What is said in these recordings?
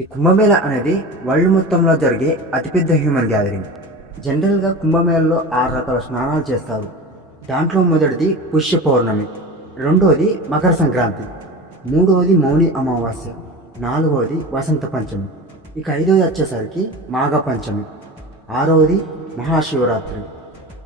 ఈ కుంభమేళా అనేది వరల్డ్ మొత్తంలో జరిగే అతిపెద్ద హ్యూమన్ గ్యాదరింగ్. జనరల్గా కుంభమేళలో 6 రకాల స్నానాలు చేస్తారు. దాంట్లో మొదటిది పుష్య పౌర్ణమి, రెండవది మకర సంక్రాంతి, మూడవది మౌని అమావాస్య, నాలుగవది వసంత పంచమి, ఇక ఐదవది వచ్చేసరికి మాఘ పంచమి, ఆరవది మహాశివరాత్రి.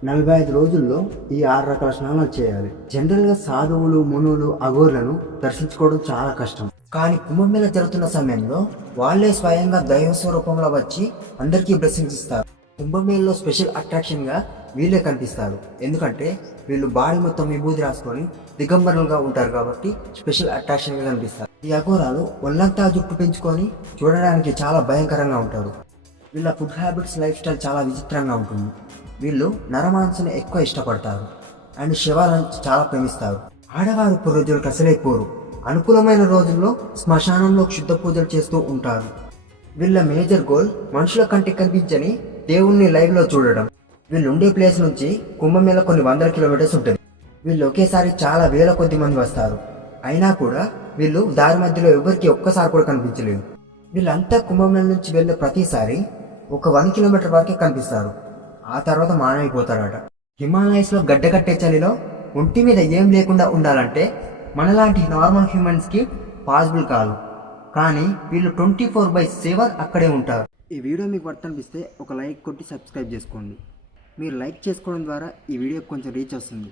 45 రోజుల్లో ఈ 6 రకాల స్నానాలు చేయాలి. జనరల్గా సాధువులు, మునులు, అఘోర్లను దర్శించుకోవడం చాలా కష్టం. కానీ కుంభమేళ జరుగుతున్న సమయంలో వాళ్ళే స్వయంగా దైవ స్వరూపంలో వచ్చి అందరికీ బ్లెస్సింగ్స్ ఇస్తారు. కుంభమేళలో స్పెషల్ అట్రాక్షన్గా వీళ్ళే కనిపిస్తారు. ఎందుకంటే వీళ్ళు బాడీ మొత్తం విభూది రాసుకొని దిగంబరులుగా ఉంటారు కాబట్టి స్పెషల్ అట్రాక్షన్గా కనిపిస్తారు. ఈ అఘోరాలు ఒళ్ళంతా జుట్టు పెంచుకొని చూడడానికి చాలా భయంకరంగా ఉంటారు. వీళ్ళ ఫుడ్ హ్యాబిట్స్, లైఫ్ స్టైల్ చాలా విచిత్రంగా ఉంటుంది. వీళ్ళు నరమాంసని ఎక్కువ ఇష్టపడతారు అండ్ శవాలను చాలా ప్రేమిస్తారు. ఆడవారు పురోజులకు అసలే పోరు. అనుకూలమైన రోజుల్లో శ్మశానంలో క్షుద్ధ పూజలు చేస్తూ ఉంటారు. వీళ్ళ మేజర్ గోల్ మనుషుల కంటికి కనిపించని దేవుణ్ణి లైవ్లో చూడడం. వీళ్ళు ఉండే ప్లేస్ నుంచి కుంభమేళ కొన్ని వందల కిలోమీటర్స్ ఉంటుంది. వీళ్ళు ఒకేసారి చాలా వేల కొద్ది మంది వస్తారు. అయినా కూడా వీళ్ళు దారి మధ్యలో ఎవరికి ఒక్కసారి కూడా కనిపించలేదు. వీళ్ళంతా కుంభమేళ నుంచి వెళ్ళే ప్రతిసారి ఒక 1 కిలోమీటర్ వరకే కనిపిస్తారు. ఆ తర్వాత మానమైపోతారట. హిమాలయస్లో గడ్డకట్టే చలిలో ఒంటి మీద ఏం లేకుండా ఉండాలంటే మనలాంటి నార్మల్ హ్యూమన్స్కి పాసిబుల్ కాదు. కానీ వీళ్ళు 24/7 అక్కడే ఉంటారు. ఈ వీడియో మీకు వర్త్ అనిపిస్తే ఒక లైక్ కొట్టి సబ్స్క్రైబ్ చేసుకోండి. మీరు లైక్ చేసుకోవడం ద్వారా ఈ వీడియోకి కొంచెం రీచ్ వస్తుంది.